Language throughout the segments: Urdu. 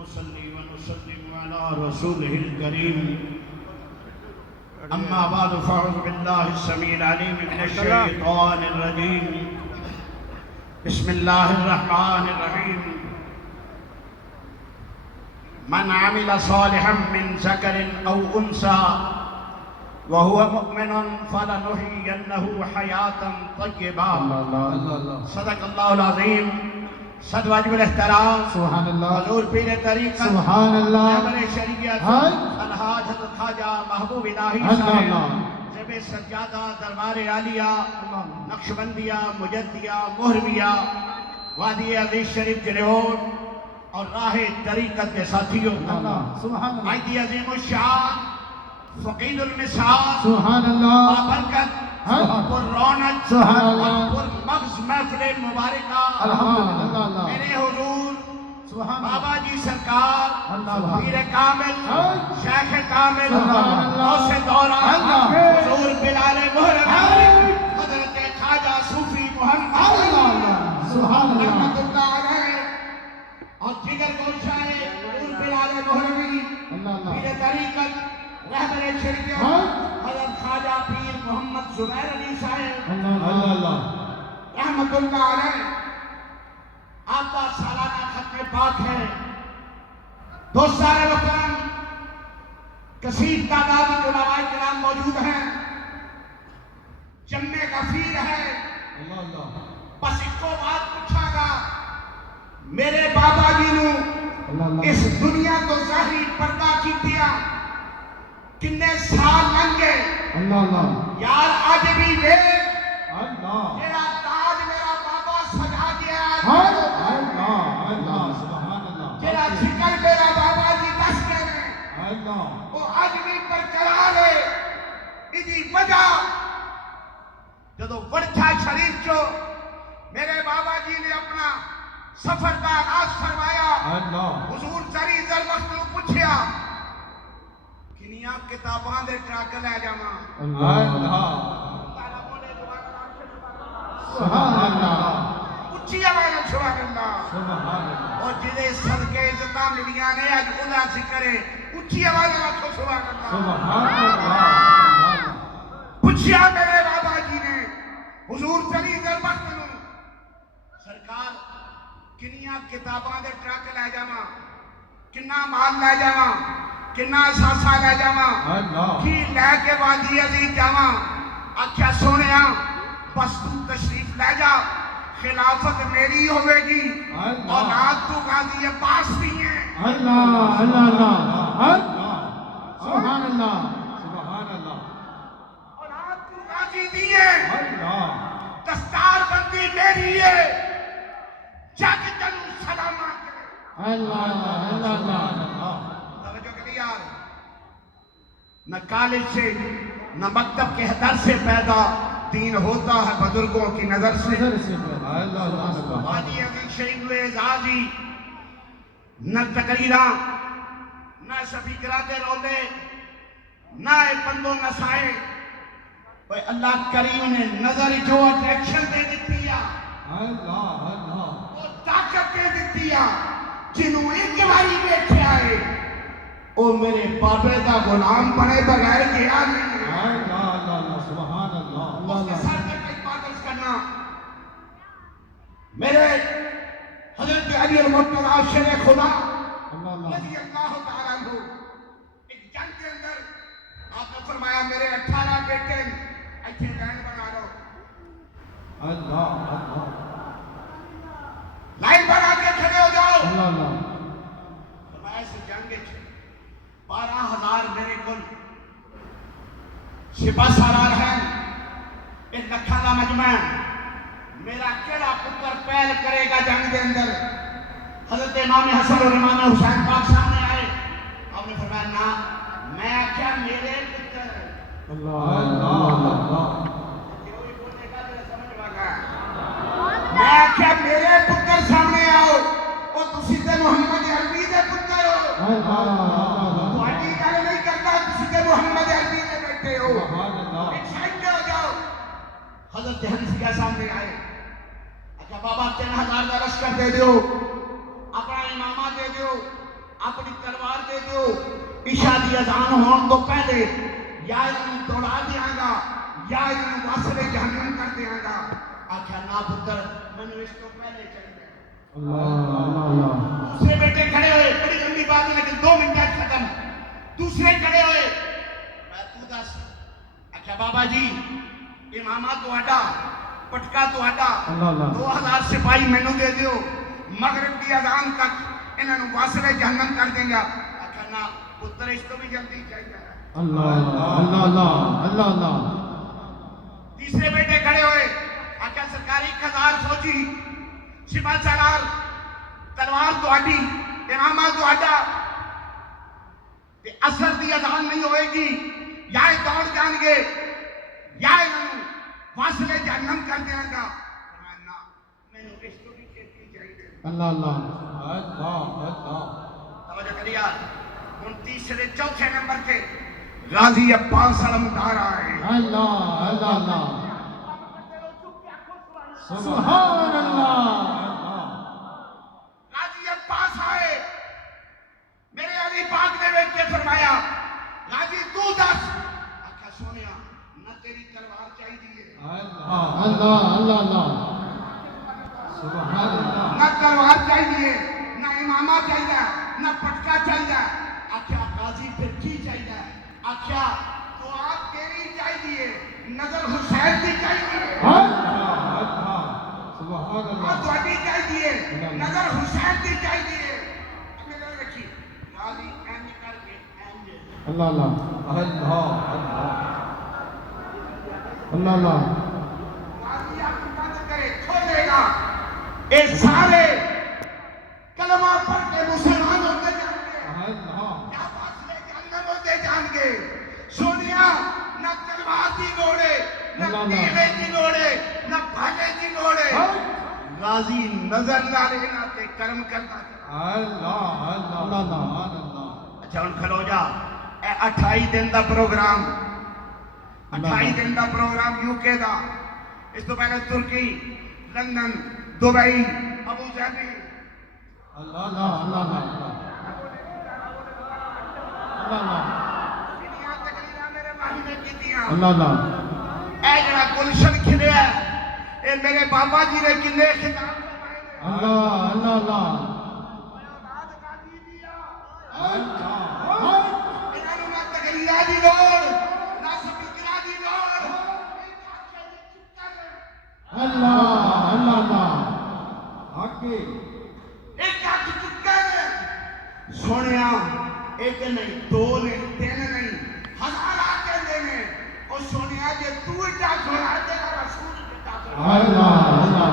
ونصلي ونسلم على رسوله الكريم أما بعد فأعوذ بالله السميع العليم من الشيطان الرجيم بسم الله الرحمن الرحيم من عمل صالحا من ذكر أو أنثى وهو مؤمن فلنحيينه حياة طيبة صدق الله العظيم صد واجب الاحترام سبحان اللہ حضور پیر طریقت سبحان اللہ رہبر شریعت الحاج حضرت خواجہ محبوب الہی صاحب زب سجادہ دربار عالیہ نقشبندیہ مجدیہ مہرویہ وادی عزیز شریف جنہور اور راہ طریقت کے ساتھیوں سبحان اللہ عیدی عظیم الشان فقید المثال سبحان اللہ بابرکت پر رونق سبحان اللہ اور پر مغز محفل مبارکہ الحمدللہ میرے حضور سبحان بابا جی سرکار اللہ پیر کامل شیخ کامل سبحان اللہ غوث دوران اللہ حضور بلال محرم حضرت خواجہ صوفی محمد سبحان اللہ رحمت اللہ علیہ اور جگر گلشاہ حضور بلال محرمی پیر طریقت رہبر شریعت حضرت خواجہ پیر محمد زبیر علی صاحب رحمت اللہ علیہ آپ کا سالانہ ختم پاک ہے دوستان محترم کثیر تعداد علماء کرام موجود ہیں جمع غفیر ہے بس ایک کو بات پوچھا گا میرے بابا جی نو اس دنیا تو ظاہری پردہ کی دیا کنے سال لنگے یار آج بھی ویک جیڑا تاج میرا بابا سجا دیا جیڑا شکر میرا بابا جی دس کے نے وہ آج بھی برقرار ہے ادھی وجہ جدو ورچہ شریف چو میرے بابا جی نے اپنا سفر کا آغاز فرمایا حضور چری زر وقت نو پوچھیا کنیاں کتاباں دے ٹرک لے جاواں سبحان اللہ اچھی آواز سبحان اللہ اور جنہیں صدقے عزتاں ملیاں نے اج خدا ذکر ہے اچھی آواز رکھو سبحان اللہ پوچھیا میرے بابا جی نے حضور چلی در وقت نو سرکار کنیاں کتاباں دے ٹرک لے جاواں کنا مال لے جاواں کنا اثاثہ لے جاواں کی لے کے وادی عزیز جاواں آکھیا سونیا بس تو تشریف لے جا خلافت میری ہوئے گی اولاد تو غازی عباس بھی ہیں سبحان اللہ اولاد تو غازی دی ہے دستار بندی میری ہے جگ تنو سلامات کرے توجہ کری یار نہ کالج سے نہ مکتب کے در سے پیدا دین ہوتا ہے بزرگوں کی نظر سے وادی عزیز شریف میں اعزازی نہ تقریران نہ سپیکراتے رولے نہ پندوں نسائے اللہ کریم نے نظر جو اٹریکشن دے دیتی ہے وہ طاقت دے دیتی ہے جنہوں ایک باری بیٹھے آئے وہ میرے بابے کا غلام بنے بغیر گیا نہیں اس کے ساتھ ایک بات عرض کرنا میرے حضرت علی المرتضی شیر خدا رضی اللہ تعالیٰ عنہ ایک جنگ کے اندر آپ نے فرمایا میرے 18 بیٹے ایسے لائن بنا لو لائن بنا کے کھڑے ہو جاؤ فرمایا سے جنگ 12,000 میرے کل سپاہ سالار ہیں ایک لکھا کا مجمع میرا کیڑا پتر پہل کرے گا جنگ کے اندر حضرت امام حسن اور امام حسین پاک سامنے آئے آپ نے فرمایا نا میں کیا میرے پتر میں کیا میرے پتر سامنے آؤ وہ تسی تے محمد عربی دے پتر ہو تہاڈی گل نہیں کرتا تسی تے محمد عربی دے بیٹھے ہو ایک سائڈ پہ ہو جاؤ حضرت حنفیہ سامنے آئے اچھا بابا 3,000 کا لشکر دے دیو اپنا امامہ دے دیو اپنی تلوار دے دیو عشاء دی اذان ہون تو پہلے یا انہوں دوڑا دیاں گا یا انہوں واسلے جہنم کر دیاں گا آکھا نا پتر منو اس کو پہلے چاہیے دوسرے بیٹے کھڑے ہوئے بڑی لمبی بات ہے لیکن 2 منٹ ختم دوسرے کھڑے ہوئے میں تو دس آکھا بابا جی امامہ تو ہٹا پٹکا تو ہٹا 2000 سپاہی مینوں دے دیو مغرب کی اذان تک انہوں واسلے جہنم کر دیں گا آکھا نا پتر اس کو بھی جلدی چاہیے تیسرے بیٹے کھڑے ہوئے آکھا سرکاری خزار سوچی سپاہ سالار تلوار تو ہٹی امامہ تو ہٹا اثر دی اذان نہیں ہوئے گی یا دوڑ جان گے یا انہوں فاصلے جہنم کر دیا گا میں نے اس کو بھی کہتی چاہیے توجہ کریا ان تیسرے چوتھے نمبر کے غازی عباس علمدار آئے سبحان اللہ غازی عباس آئے میرے علی پاک نے بیٹھ کے فرمایا غازی تو دس آکھا سونیا نہ تیری تلوار چاہیے نہ تلوار چاہیے نہ امامہ چاہیے نہ پٹکا چاہیے آکھا غازی پھر کی چاہیے آکھا تو آپ تیری چاہیے نظر حسین کی چاہیے آپ تھوڑی چاہیے نظر حسین کی چاہیے میرے رکھی غازی این کر کے غازی آپ کی بات کرے کھولے گا اے سارے کلمہ پڑھ کے مسلمان ہوتے جائیں گے یا فاصلے جہنم ہوتے جائیں گے سونیا نہ تلوار دی لوڑے نہ تیغے دی لوڑے نہ بھاگے دی لوڑے غازی نظر نہ لینا تے کرم کرنا اچھا ان کھلو جا 28 دن دا پروگرام 28 دن دا پروگرام یوکے دا اس تو پہلے ترکی لندن دبئی ابو ظہبی اے جڑا گلشن کھلیا ہے اے میرے بابا جی نے کنے خطاب سونیا ایک نہیں دو نہیں تین نہیں ہزار آتے دینے اور سونیا جے تو اٹھا سونا جیگا رسول اٹھا سونا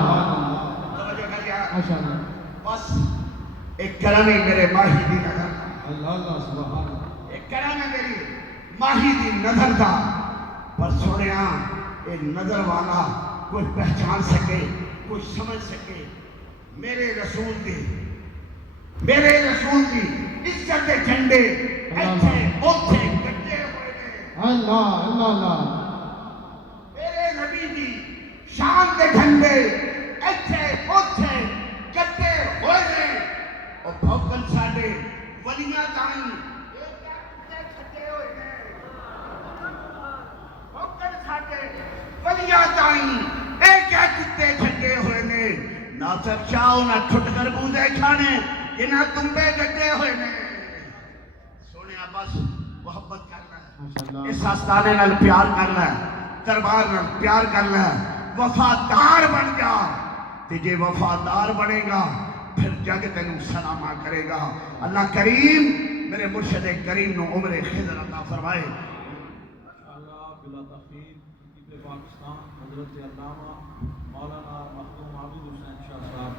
توجہ کر گیا بس ایک کرم ہے میرے ماہی دی نظر ایک کرم ہے میری ماہی دی نظر دا پر سونیا ایک نظر والا کوئی پہچان سکے کوئی سمجھ سکے میرے رسول دی عزت کے جھنڈے ایتھے اوتھے گڈے ہوئے نے میرے نبی دی شان کے جھنڈے ایتھے اوتھے گڈے ہوئے نے اور بھوکن ساڈے ولیاں تائیں چھٹے ہوئے نے بھوکن ساڈے ولیاں تائیں ایک کتے چھٹے ہوئے نے ناصر شاہ نہ ٹھٹ کر بوزے کھانے انہاں تمبے گڈے ہوئے نے سونیا بس محبت کرنا ہے اس آستانے نال پیار کرنا ہے دربار نال پیار کرنا ہے وفادار بن جا تے جے وفادار بنے گا پھر جگ تینوں سلامہ کرے گا اللہ کریم میرے مرشد کریم نو عمر خضر عطا فرمائے انشاءاللہ بلا تخیر خطیب پاکستان حضرت علامہ مولانا مخدوم عابد حسین شاہ صاحب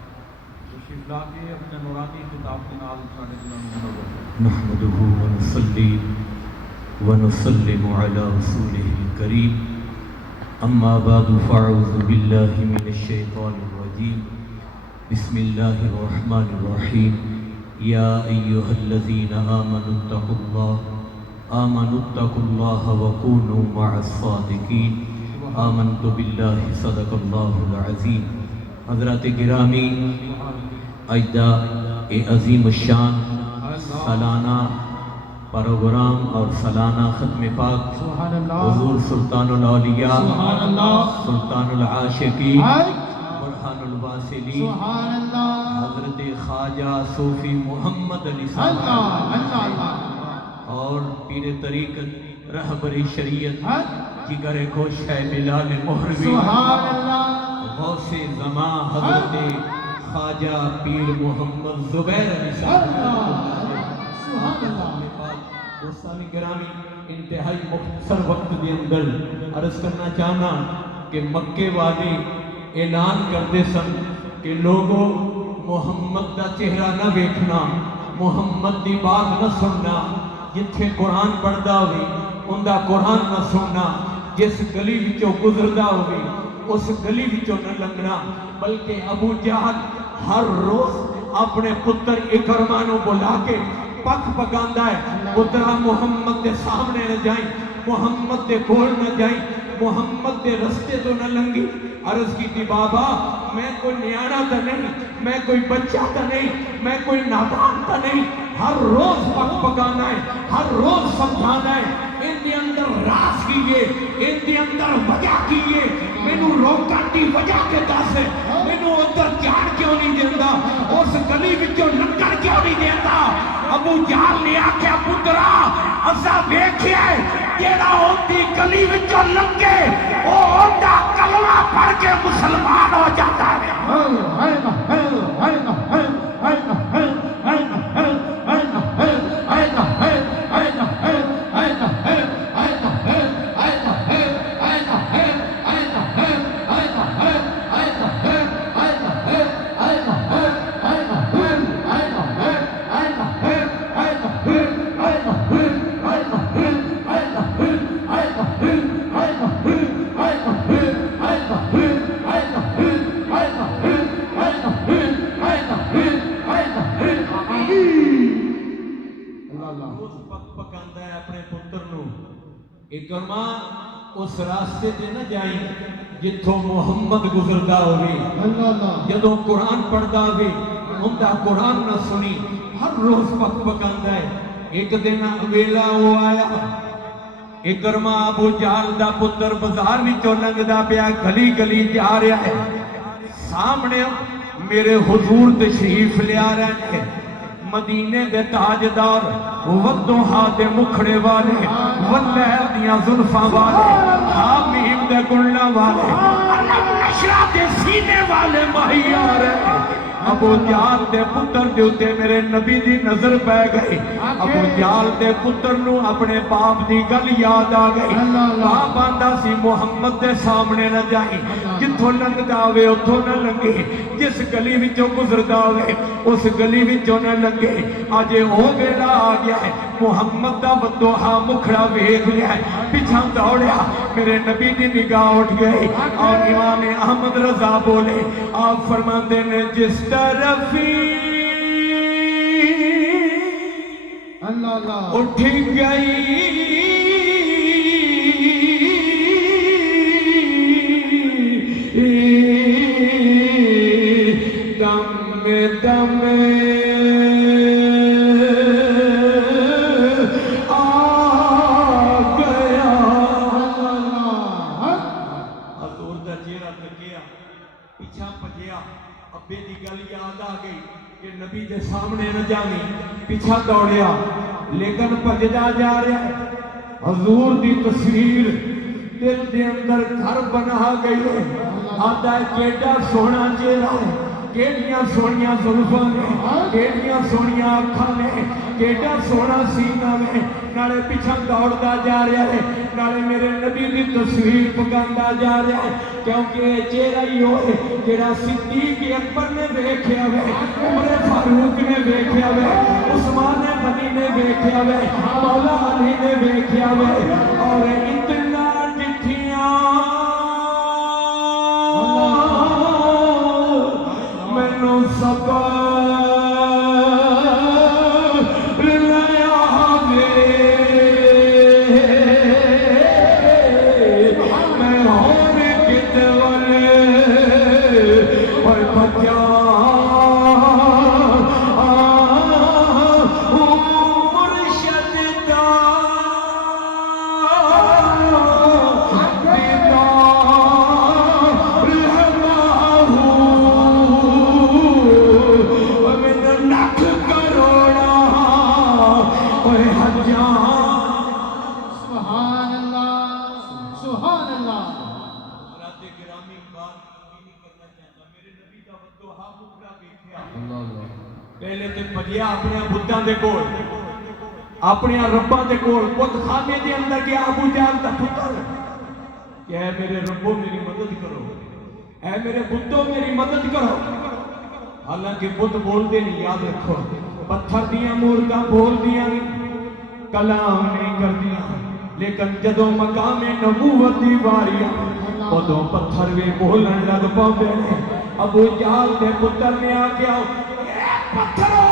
تشریف لا کے اپنے نورانی خطاب کے نال ساڈے دلوں نوں منور نحمده ونصلي ونسلم على رسوله الكريم اما بعد فاعوذ بالله من الشيطان الرجيم بسم الله الرحمن الرحيم يا ايها الذين آمنوا اتقوا الله وكونوا مع الصادقين آمنت بالله صدق الله العظيم حضرات گرامی اجدا عظیم الشان سالانہ پروگرام اور سالانہ ختم پاک سبحان اللہ حضور سلطان الاولیاء سبحان اللہ سلطان العاشقین ہائے برہان الواصلین سبحان اللہ حضرت خواجہ صوفی محمد علی صاحب اللہ اللہ اللہ اور پیر طریقت رہبر شریعت ہائے جگر گوش ہے بلال مہروی سبحان اللہ غوث زمان حضرت خواجہ پیر محمد زبیر علی صاحب سبحان اللہ دوستانی گرامی انتہائی مختصر وقت کے اندر عرض کرنا چاہنا کہ مکے والے اعلان کرتے سن کہ لوگوں محمد دا چہرہ نہ دیکھنا محمد دی بات نہ سننا جتھے قرآن پڑھدا ہوئی ان دا قرآن نہ سننا جس گلی وچوں گزردا ہوئی اس گلی وچوں نہ لنگنا بلکہ ابو جہل ہر روز اپنے پتر اکرمہ نو بلا کے پک پکاندا ہے پترا محمد دے سامنے نہ جائیں محمد دے کول نہ جائیں محمد دے رستے تو نہ لنگی عرض کی تھی بابا میں کوئی نیانا تا نہیں میں کوئی بچہ تا نہیں میں کوئی نادان تا نہیں ہر روز پک پکانا ہے ہر روز سمجھانا ہے ان دے اندر راز کیے ان دے اندر وجہ کیے میں نو روکن دی وجہ کے دس ہے میں نو ادھر جان کیوں نہیں دیندہ اس گلی وچوں لنگن کیوں نہیں دیندہ ابو جہل نے آکھیا پترا اسا ویکھیا جیڑا ہوندی گلی وچوں لنگے او ہوندا کلمہ پڑھ کے مسلمان ہو جاتا ہے اکرمہ اس راستے تے نہ جائیں جتھوں محمد گزردا ہوئے جدوں قرآن پڑھدا ہوئے اندہ قرآن نہ سنی ہر روز پک پکاندا ہے ایک دن ویلا وہ آیا اکرمہ ابو جہل دا پتر بازار وچوں لنگدا پیا گلی گلی جا رہا ہے سامنے میرے حضور تشریف لے آ رہے ہیں مدینے دے تاجدار ودوہا دے مکھڑے والے واللہر دیاں ظلفاں والے حامیم دے گلنا والے علم نشرہ دے سینے والے ماہی آ رہے ابو جہل دے پتر دے اتے میرے نبی دی نظر پہ گئی ابو جہل دے پتر نو اپنے باپ دی گل یاد آ گئی باپ آندہ سی محمد دے سامنے نہ جائیں جتھوں لنگ داوے اتھوں نہ لنگے جس گلی وچوں گزر داوے اس گلی وچوں نہ لنگے آجے او ویلا آ گیا ہے محمد دا بدوہا مکھڑا ویکھ لیا ہے پیچھا دوڑیا میرے نبی دی نگاہ اٹھ گئی اور امام احمد رضا بولے آپ فرماندے نے جس طرفی اٹھ گئی دم دم نبی دے سامنے نہ جاویں پیچھا دوڑیا لیکن پجدا جا رہا ہے حضور دی تصویر دل دے اندر گھر بنا گئی ہے آدھا کیڑا سونا چہرہ ہے کیڑیاں سونیاں زلفاں نے کیڑیاں سونیاں اکھاں نے کیڑا سونا سینہ میں نالے پیچھا دوڑدا جا رہا ہے نالے میرے نبی دی تصویر پکاندا جا رہا ہے کیونکہ چہرہ ہی ہوئے جڑا صدیق اکبر نے دیکھیا ہوئے عمر فاروق نے دیکھیا ہوئے عثمان غنی نے دیکھیا ہوئے مولا علی نے دیکھیا ہوئے اور اتنا ڈٹھیاں مینوں سبا گیا اپنے بتاں دے کول، اپنے رباں دے کول، بت خانے دے اندر گیا ابو جہل دا پتر کہ اے میرے ربو میری مدد کرو، اے میرے بتوں میری مدد کرو۔ حالانکہ بت بول دے نہیں، یاد رکھو، پتھر دیاں مورتاں بول دیاں کلام نہیں کر دیا، لیکن جدوں مقام نبوت دی واری ادوں پتھر بھی بولن لگ پاندے نے۔ ابو جہل دے پتر نے آکھیا اے پتھرو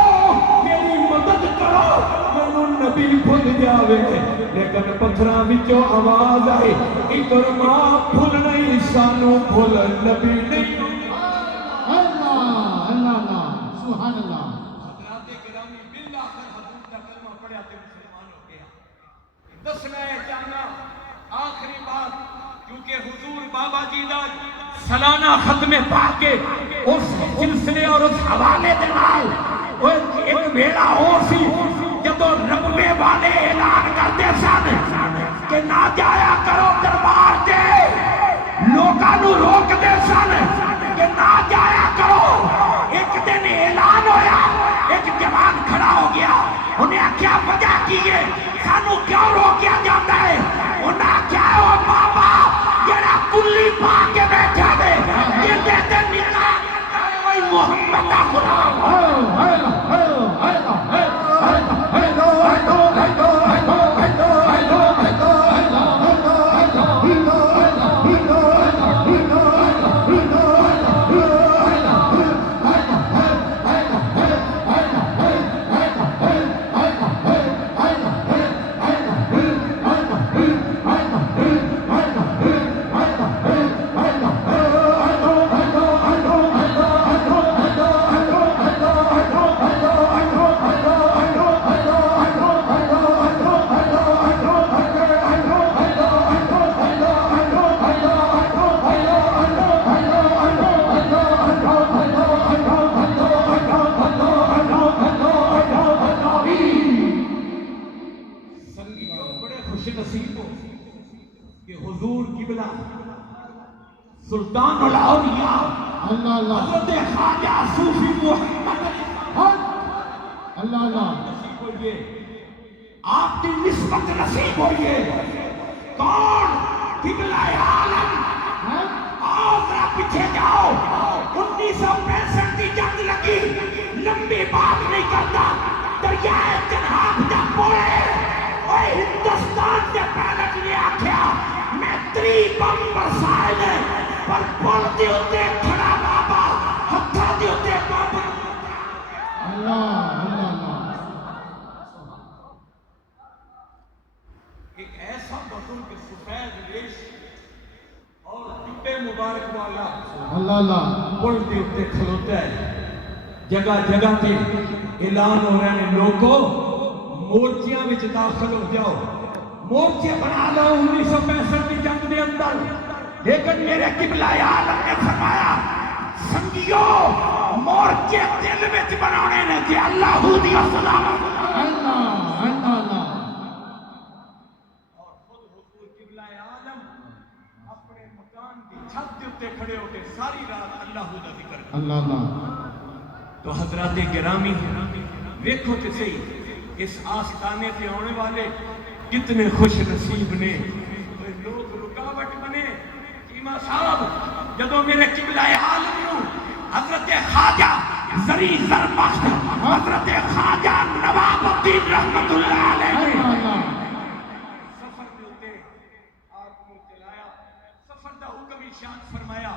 میری مدد کرو، مینوں نبی بھول جاوے، لیکن پتھراں وچوں آواز آئی اکرما بھول نہیں سانو بھول نبی نہیں۔ اللہ اللہ اللہ سبحان اللہ۔ حضرات گرامی بالآخر حضور کا کلمہ پڑھا تے مسلمان ہو گیا۔ دسنا ہے چاہنا آخری بات، کیونکہ حضور بابا جی دا سالانہ ختم پاک کے اس سلسلے اور اس حوالے دے نال ایک ویلا ہو سی جدوں ربے والے اعلان کرتے سن کہ نہ جایا کرو دربار تے، لوکاں نوں روکدے سن کہ نہ جایا کرو۔ ایک دن اعلان ہویا، ایک جوان کھڑا ہو گیا، انہیں آکھیا وجہ کی ہے، سانو کیوں روکیا جاتا ہے؟ انہیں آکھیا او بابا جڑا کلی پا کے بیٹھا دے جندے تے نکاح کرتا ہے وہی محمد دا غلام۔ سلطان الاولیاء حضرت خواجہ صوفی محمد اللہ اللہ نصیب ہوئیے، آپ کی نسبت نصیب ہوئیے۔ کون؟ قبلہ عالم۔ آؤ ذرا پیچھے جاؤ، 1965 کی جنگ لگی، لمبی بات نہیں کرتا، دریائے چناب جب پڑے اوہ ہندوستان کے پائلٹ نے آکھیا میں 3 بم برسائے نے، پر پل دے اتے کھڑا بابا ہتھا دے اتے بابا۔ اللہ اللہ ایک ایسا بزرگ سفید ریش اور ٹپے مبارک والا اللہ اللہ پل دے اتے کھلوتا ہے، جگہ جگہ تے اعلان ہو رہے ہیں لوگوں مورچیاں وچ داخل ہو جاؤ، مورچے بنا لو 1965 کی جنگ دے اندر۔ لیکن میرے قبلہ عالم نے فرمایا سنگیو مورچے دل وچ بنانے نے کہ اللہ دی سلام۔ اللہ اللہ اور خود حضور قبلہ عالم اپنے مکان کی چھت تے کھڑے ہو کے ساری رات اللہ دا ذکر کرتے۔ اللہ اللہ تو حضرات گرامی دیکھو تے صحیح اس آستانے پہ آنے والے کتنے خوش نصیب نے۔ لوگ رکاوٹ بنے، امام صاحب جدوں میرے قبلہ عالم نو حضرت خواجہ زری زربخت حضرت خواجہ نواب الدین رحمت اللہ علیہ سفر دے ہوتے آپ کو چلایا، سفر دا حکم ارشاد فرمایا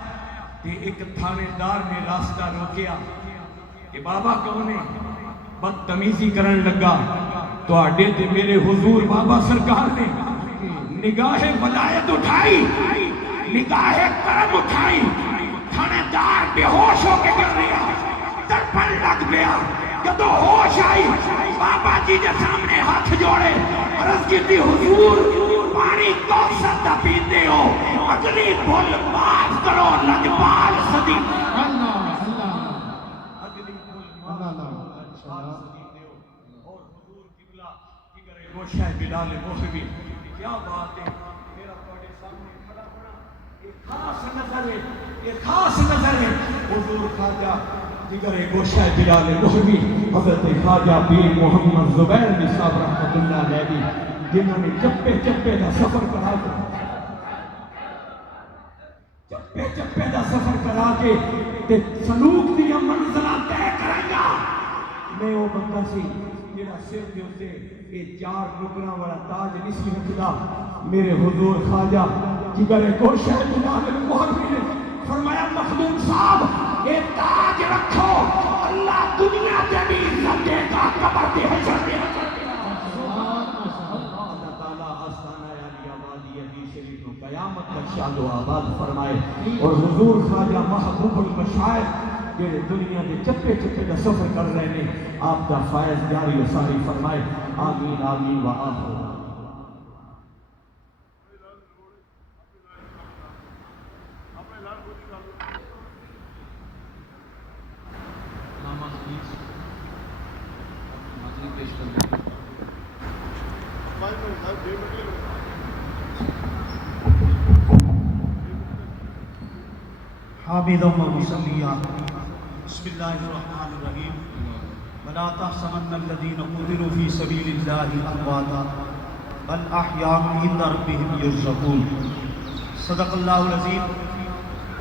کہ ایک تھانے دار نے راستہ روکیا کہ بابا کون ہے؟ بدتمیزی کرن لگا تو آڈے تے میرے حضور بابا سرکار نے نگاہ ولایت اٹھائی، نگاہ کرم اٹھائی، تھانے دار بے ہوش ہو کے گر رہا، تڑپن لگ گیا۔ جدو ہوش آئی بابا جی کے سامنے ہاتھ جوڑے عرض کی تھی حضور پانی کوثر دا پیتے ہو، اگلی بھول معاف کرو لجپال صدی۔ اللہ اگلی بھول اللہ لجپال صدی دیو۔ اور حضور قبلہ کی کرے گوشہ بلال محبی، کیا بات ہے میرا پاڑے سامنے کھڑا ہونا ایک خاص نظر ہے، ایک خاص نظر ہے۔ حضور خواجہ دیگر گوشہ بلال مہروی حضرت خواجہ پیر محمد زبیر نصاب رحمت اللہ علیہ جنہوں نے چپے چپے دا سفر کرا کے تے سلوک دیا منزلہ طے کرائیا میں وہ بندہ سی جڑا سر دے اوتے یہ 4 نکراں والا تاج نہیں سی رکھدا میرے حضور خواجہ جگر گوشہ بلال مہروی نے فرمایا مخدوم صاحب یہ تاج رکھو اللہ دنیا دے بھی عزت دے گا قبر دے حشر دے اللہ تعالیٰ آستانہ علی آبادی حدیث شریف کو قیامت تک شاد و آباد فرمائے اور حضور خواجہ محبوب المشاعر جڑے دنیا کے چپے چپے کا سفر کر رہے ہیں آپ کا فائز جاری و ساری فرمائے آمین آمین و آخر حامد و مصلیہ بسم اللہ الرحمن الرحیم ولا تحسبن الذین قتلوا فی سبیل اللہ امواتا بل احیاء عند ربهم یرزقون صدق اللہ العظیم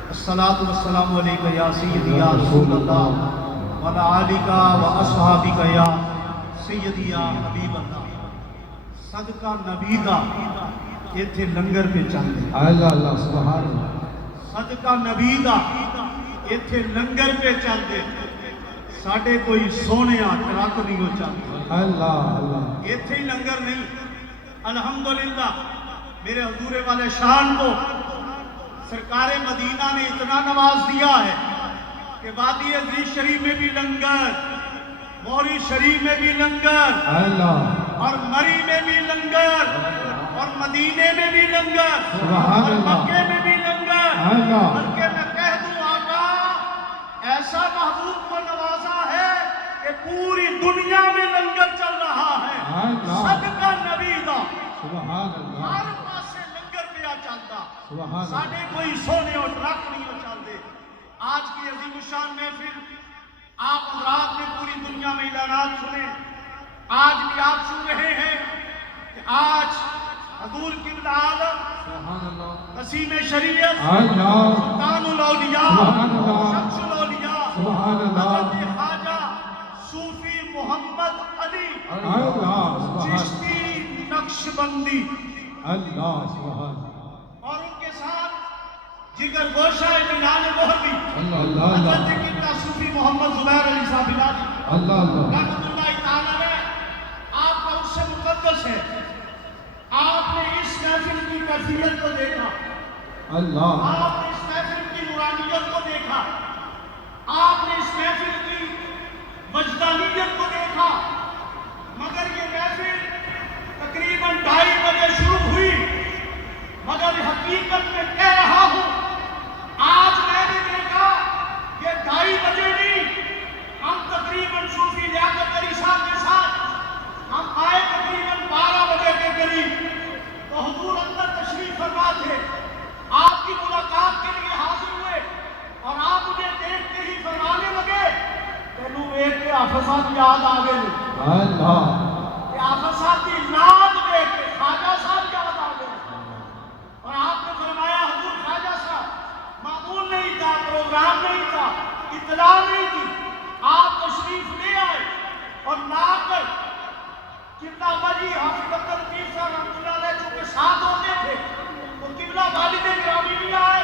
الصلاۃ والسلام علیک یا سیدی یا رسول اللہ وعلی آلک و اصحابک یا سیدی یا حبیب اللہ صدقہ نبی دا ایتھے لنگر پہ چاندے اللہ اللہ سبحان اللہ صدقہ نبی دا ایتھے لنگر پہ چاندے ساڑھے کوئی سونے ٹرک نہیں ہو چاندے اللہ اللہ ایتھے ہی لنگر نہیں الحمدللہ میرے حضور والے شان کو سرکار مدینہ نے اتنا نواز دیا ہے کہ وادی عزیز شریف میں بھی لنگر موری شریف میں بھی لنگر اللہ اور مری میں بھی لنگر اور مدینے میں بھی لنگر سبحان اور اللہ مکے میں بھی لنگر اللہ بلکہ میں کہہ دوں آقا ایسا محبوب کو نوازا ہے کہ پوری دنیا میں لنگر چل رہا ہے اللہ صدقہ نبی دا سبحان اللہ ہر پاسے لنگر پہ چلتا سبحان ساڑھے کوئی سونے اور ٹرک نہیں ہو چلتے آج کی عظیم الشان محفل آپ حضرات نے پوری دنیا میں اعلانات سنے آج بھی آپ سن رہے ہیں کہ آج حضور قبلہ عالم سبحان اللہ نسیم شریعت اللہ سلطان الاولیاء سبحان اللہ شمس الاولیاء سبحان اللہ حضرت خواجہ صوفی محمد علی اللہ سبحان چشتی نقشبندی اللہ سبحان اور ان کے ساتھ جگر گوشہ بلال مہروی اللہ اللہ حضرت اللہ قبلہ صوفی محمد زبیر علی صاحب بلال اللہ اللہ رحمت اللہ تعالیٰ نے آپ کا اس سے مقدس ہے آپ نے اس محفل کی کیفیت کو دیکھا اللہ آپ نے اس محفل کی نورانیت کو دیکھا آپ نے اس محفل کی وجدانیت کو دیکھا مگر یہ محفل تقریباً 2:30 بجے شروع ہوئی مگر حقیقت میں کہہ رہا ہوں آج میں نے دیکھا یہ 2:30 بجے نہیں ہم تقریباً صوفی لیاقت علی صاحب کے ساتھ ہم آئے تقریباً 12 بجے کے قریب تو حضور اندر تشریف فرما تھے آپ کی ملاقات کے لیے حاضر ہوئے اور آپ مجھے دیکھتے ہی فرمانے لگے تینوں ایک کے حافظ صاحب یاد آ گئے اللہ کہ حافظ صاحب کی ناد دیکھ کے خواجہ صاحب یاد آ گئے اور آپ نے فرمایا حضور خواجہ صاحب معمول نہیں تھا پروگرام نہیں تھا اطلاع نہیں تھی آپ تشریف لے آئے اور لا کر قبلہ والی حافظ عبد الطیف صاحب رحمۃ اللہ علیہ چونکہ ساتھ ہوتے تھے وہ قبلہ والد گرامی بھی آئے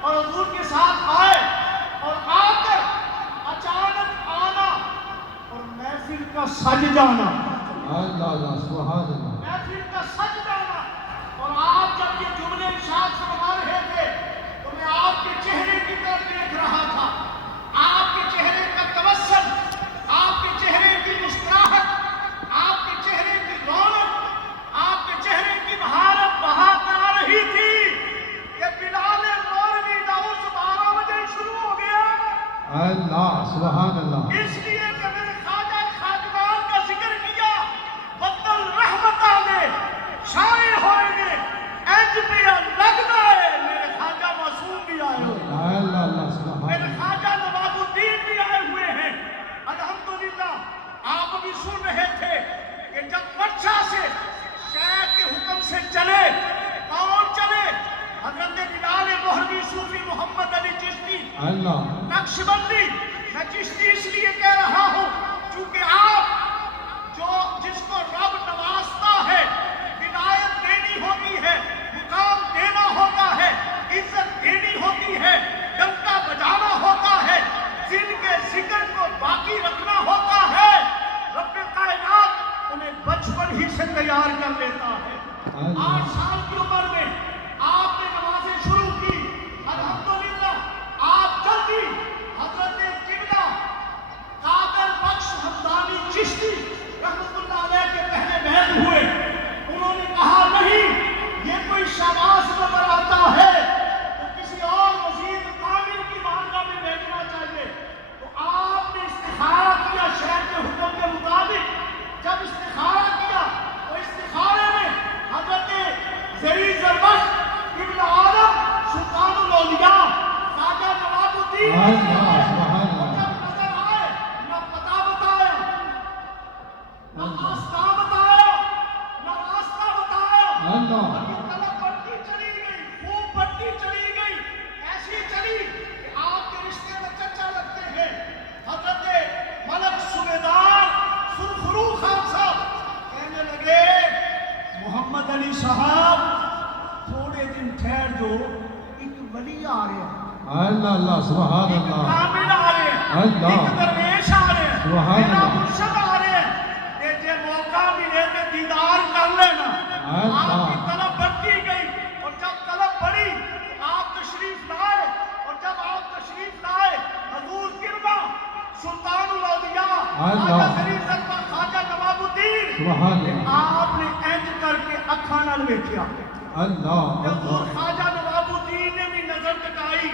اور حضور کے ساتھ آئے اور آ کر اچانک آنا اور محفل کا سج جانا اللہ اللہ سبحان اللہ محفل کا سج جانا اور آپ جب یہ جملے ارشاد فرما رہے تھے تو میں آپ کے چہرے کی طرف دیکھ رہا تھا آپ کے چہرے کا تبسم آپ کے چہرے کی مسکراہٹ آپ کے چہرے کی رونق آپ کے چہرے کی بہارت بہا کر آ رہی تھی کہ بلال مہروی دا اس 12 بجے شروع ہو گیا اللہ سبحان اللہ اس لیے کہ میں نے خواجہ خاجگان کا ذکر کیا بدل رحمتہ نے شائع ہوئے نے انج پہ لگتا ہے میرے خواجہ معصوم بھی آئے ہوئے اللہ اللہ سبحان میرے خواجہ سن رہے تھے کہ جب ورشا سے شیخ کے حکم سے چلے، کون چلے؟ حضرت بلال مہروی صوفی محمد علی چشتی اللہ نقشبندی۔ میں چشتی اس لیے کہہ رہا ہوں چونکہ آپ جس کو رب نوازتا ہے، ولایت دینی ہوتی ہے، مقام دینا ہوتا ہے، عزت دینی ہوتی ہے، ڈنکا بجانا ہوتا ہے، جن کے ذکر کو باقی رکھنا ہوتا ہے، رب کائنات انہیں بچپن ہی سے تیار کر لیتا ہے۔ 8 سال کی عمر میں آپ نے نمازیں شروع کی، الحمدللہ آپ جلدی حضرت قبلہ قادر بخش حمدانی چشتی رحمت اللہ علیہ کے پہلے بیعت ہوئے۔ انہوں نے کہا نہیں، یہ کوئی شہباز نظر آتا ہے تو کسی اور مزید کامل کی بارگاہ میں بھیجنا چاہیے۔ تو آپ نے استخارہ کیا شیخ کے حکم کے مطابق۔ جب استخارہ کیا تو استخارے میں حضرت زری زربشت قبلہ عالم سلطان الاولیاء خواجہ نواب الدین جب نظر آئے، نہ پتہ بتایا، نہ آستہ بتایا، نہ راستہ بتایا، اور یہ طلب بڑھتی چلی گئی، خوب بڑھتی چلی گئی، ایسی چلی کہ آپ کے رشتے میں چچا لگتے ہیں حضرت ملک صوبیدار سرخرو خان صاحب کہنے لگے محمد علی صاحب تھوڑے دن ٹھہر جو، ایک ولی آ رہے ہیں، اللہ اللہ سبحان ایک اللہ کامل آ رہے ہیں، اللہ ایک درویش آ رہے ہیں، سبحان میرا اللہ مرشد آ رہے ہیں، کہ جے موقع ملے تو دیدار کر لینا۔ اللہ آپ کی طلب بڑھتی گئی، اور جب طلب بڑھی تو آپ تشریف لائے، اور جب آپ تشریف لائے حضور قبلہ سلطان الاولیاء خواجہ زری زربشت خواجہ نواب الدین سبحان اللہ آپ نے انج کر کے اکھاں نال ویکھیا۔ اللہ حضور اللہ خواجہ نواب الدین نے بھی نظر ٹکائی،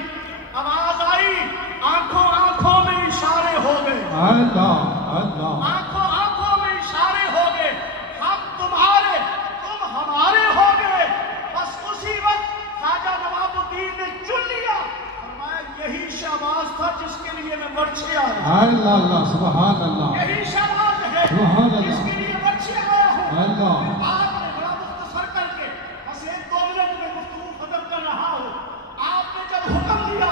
آواز آئی، آنکھوں آنکھوں میں اشارے ہو گئے، اللہ اللہ آنکھوں آنکھوں میں اشارے ہو گئے، ہم تمہارے تم ہمارے ہو گئے۔ بس اسی وقت خواجہ نواب الدین نے چن لیا، فرمایا یہی شہباز تھا جس کے لیے میں ورچے آیا، اللہ اللہ سبحان اللہ یہی شہباز ہے سبحان اللہ جس کے لیے ورچے آیا ہوں۔ اللہ آپ نے بڑا مختصر کر کے بس 1-2 منٹ میں گفتگو ختم کر رہا ہوں۔ آپ نے جب حکم دیا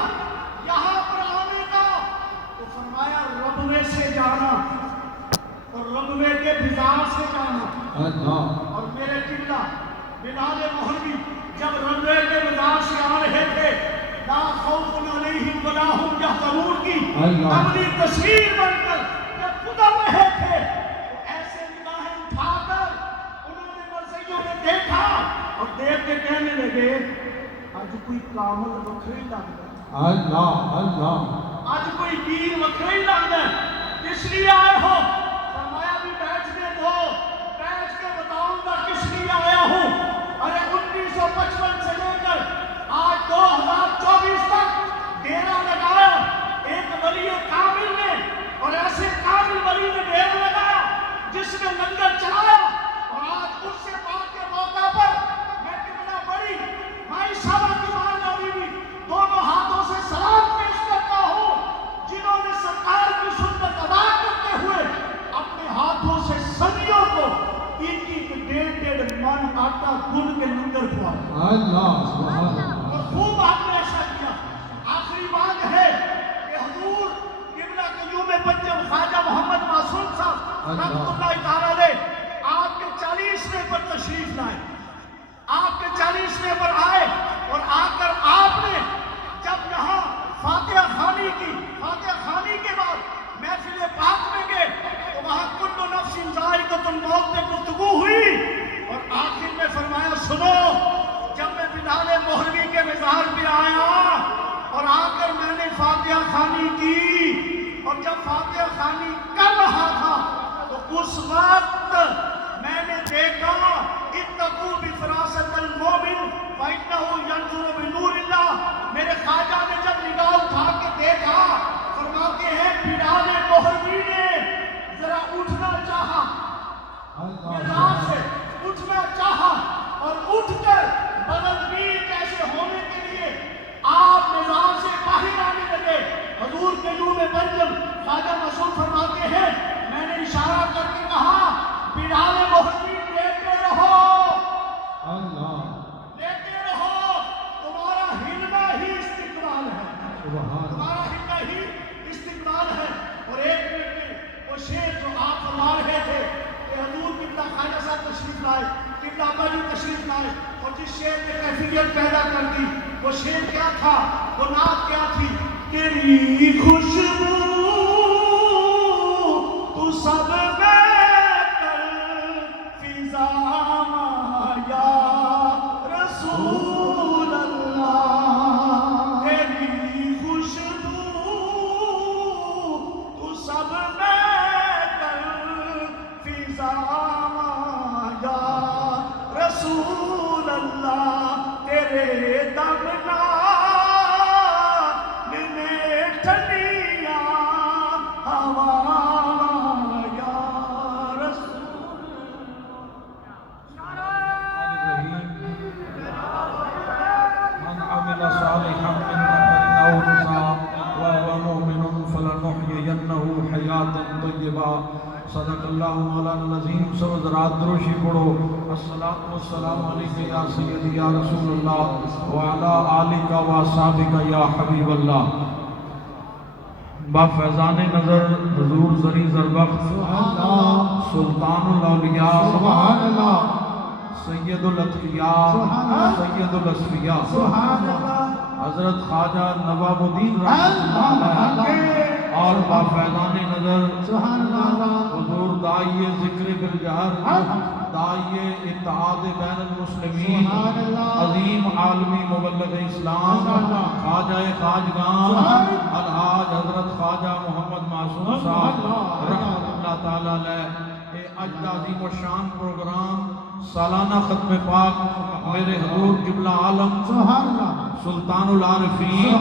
یہاں پر آنے کا تو فرمایا ربوے سے جانا اور ربوے کے بازار سے جانا۔ اللہ اور میرے قبلہ بلال مہروی جب ربوے کے بازار سے آ رہے تھے، لا خوف علیہم ولا ہم یحزنون کی اللہ اپنی تصویر بن کر جب گزر رہے تھے تو ایسے نگاہیں اٹھا کر انہوں نے مرثیوں نے دیکھا، اور دیکھ کے کہنے لگے آج کوئی کامل وکھرے ہی لگ گئے، اللہ اللہ آج کوئی پیر وکھرے ہی لگ گئے، کس لیے آئے ہو؟ فرمایا بھی بیٹھنے دو، بیٹھ کے بتاؤں گا کس لیے آیا ہوں۔ ارے 1955 سے لے کر آج 2024 تک ڈیرا لگایا ایک ولی کامل نے، اور ایسے کامل ولی نے ڈیرا لگایا جس نے لنگر چلایا، اور آج اس سے پاک کے موقع پر میں قبلہ بڑی مائی صاحبہ کی بارگاہ میں بھی دونوں ہاتھوں سے سلام پیش کرتا ہوں، جنہوں نے سرکار کی سنت ادا کرتے ہوئے اپنے ہاتھوں سے سنیوں کو 1-1 من آٹا گن کے لنگر کھوایا، اللہ سبحان اللہ اور خوب آپ نے ایسا کیا۔ آخری بات ہے کہ حضور قبلہ قیوم پنجم خواجہ محمد معصوم صاحب رحمۃ اللہ تعالی علیہ آپ کے 40ویں پر تشریف لائے، آپ کے 40ویں پر آئے، اور آ کر آپ نے جب یہاں فاتحہ خوانی کی، فاتحہ خوانی کے بعد محفل پاک میں گئے تو وہاں کل نفس ذائقۃ الموت پہ گفتگو ہوئی، اور آخر میں فرمایا سنو، جب میں بلال مہروی کے مزار پہ آیا اور آ کر میں نے فاتحہ خوانی کی، اور جب فاتحہ خوانی کر رہا تھا تو اس وقت میں نے دیکھا اتقوا بفراست المومن فإنہ ینظر بنور اللہ۔ میرے خواجہ نے جب نگاہ اٹھا کے دیکھا، فرماتے ہیں بلال مہروی نے ذرا اٹھنا چاہا، مزار سے اٹھنا چاہا، اور اٹھ کر بدنبیر جیسے ہونے کے لیے آپ مزار سے باہر آنے لگے۔ حضور قیوم پنجم خواجہ معصوم فرماتے ہیں میں نے اشارہ کر کے کہا اس شعر نے کیفیت پیدا کر دی. وہ شعر کیا تھا؟ وہ نعت کیا تھی؟ تیری خوشبو تو سب میں کر فضا یا رسول اللہ. تیری خوشبو تو سب میں کر فضا یا رسول اللہ. تیرے دم صدق اللہ مولانا العظیم. سب حضرات دروشی پڑھو. الصلاۃ والسلام علیک یا سیدی یا رسول اللہ وعلی آلک و اصحابک یا حبیب اللہ. با فیضان نظر حضور زری زربخت سلطان الاولیاء سبحان اللہ سید الاتقیاء سید الاصفیاء حضرت خواجہ نواب الدین رحمۃ اللہ علیہ اور با فیضان نظر حضور داعی ذکر بالجہر داعی اتحاد بین المسلمین عظیم عالمی مبلغ اسلام خواجہ خواجگان الحاج حضرت خواجہ محمد معصوم صاحب رحمۃ اللہ تعالی علیہ. اج دا عظیم و شان پروگرام سالانہ ختم پاک میرے حضور قبلہ عالم سلطان العارفین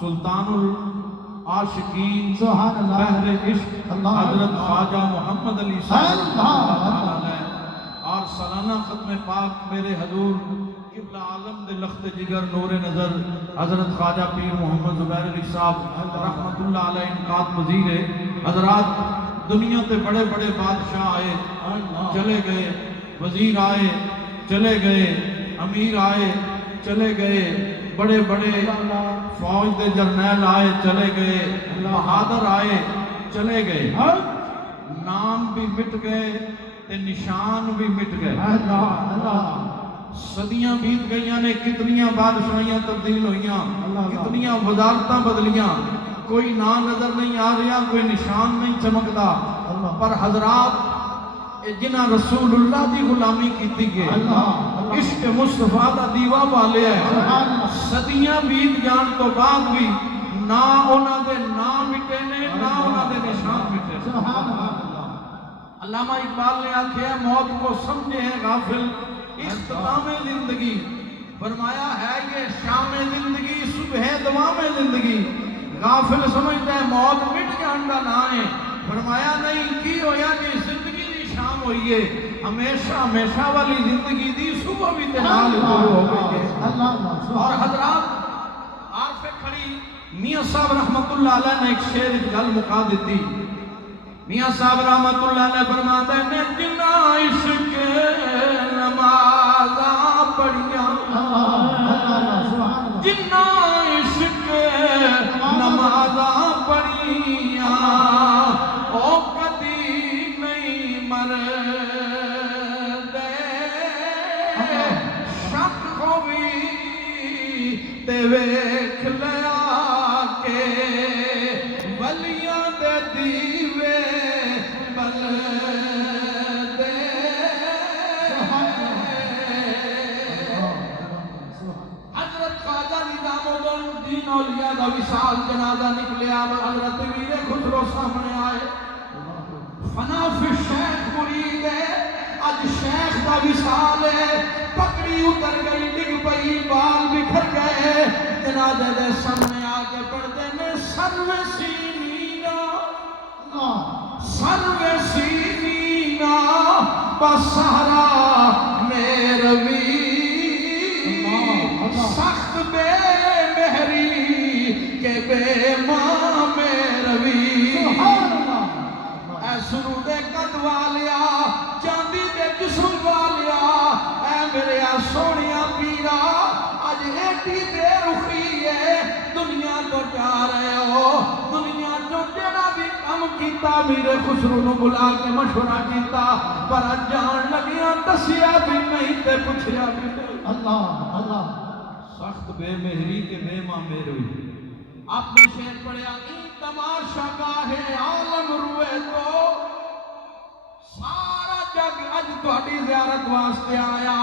سلطان العاشقین بحر عشق حضرت خواجہ محمد علی صاحب اور سالانہ ختم پاک میرے حضور قبلہ عالم دے لخت جگر نور نظر حضرت خواجہ پیر محمد زبیر علی صاحب رحمت اللہ علیہ انقاد پذیر ہے. حضرات دنیا تے بڑے بڑے بادشاہ آئے چلے گئے, وزیر آئے چلے گئے, امیر آئے چلے گئے, بڑے بڑے فوج دے جرنیل آئے چلے گئے, بہادر آئے چلے گئے, نام بھی مٹ گئے تے نشان بھی مٹ گئے. صدیاں بیت گئیاں نے, کتنیاں بادشاہیاں تبدیل ہوئیاں, کتنیاں وزارتاں بدلیاں, کوئی نام نظر نہیں آ رہا, کوئی نشان نہیں چمکتا. پر حضرات جنہ رسول اللہ دی غلامی کیتی گئے, عشق مصطفیٰ دا دیوہ والے ہیں, صدیاں بیت جان تو بعد بھی نہ انہاں دے نام مٹے نے نہ انہاں دے نشان مٹے. علامہ اقبال نے آکھیا موت کو سمجھے ہیں غافل اختتام زندگی, فرمایا ہے یہ شام زندگی صبح دوام زندگی, غافل سمجھتا ہے موت مٹ جاندا نہ ہے. فرمایا نہیں کی ہویا کہ زندگی دی شام ہوئی ہے, ہمیشہ ہمیشہ والی زندگی دی صبح بھی تنال ہو گئی ہے. اور حضرات عارف کھڑی میاں صاحب رحمت اللہ علیہ نے ایک شعر گل مکا دیتی. میاں صاحب رحمت اللہ علیہ فرماتے ہیں جنہ عشق نمازاں پڑھیاں, جنہ عشق نمازاں پڑھیاں او کدی نہیں مر دے, شک ہوئی تے ویکھ لیا کہ ولیاں دے دیوے بل دے. حضرت خواجہ نظام الدین اولیاء دا وصال جنازہ نکلیا, حضرت ویر خسرو سامنے آئے, فنا فی شیخ مرید ہے, اج شیخ دا وصال ہے, پکڑی اتر گئی ڈگ پئی بال بکھر گئے, جنازے دے سامنے آ کے پڑھتے نے سرو سینینا سرو سینینا بسہرا میروی سخت بے مہری کے بے ماں میروی. اے سرو دے قد والیا چاندی دے جسم والیا, اے میرے سونیا پیرا اج ایڈی بے رخی ہے, دنیا تو جا رہے ہو, دنیا تو جڑا بھی کم کیتا میرے خسرو نو بلا کے مشورہ کیتا پر جان لگیاں دسیا بھی نہیں تے پوچھیا بھی نہیں اللہ اللہ سخت بے مہری کے بے ماں میروئی آپ نے شعر پڑھیا این تماشا گاہ عالم روئے تو سارا جگ اج تہاڈی زیارت واسطے آیا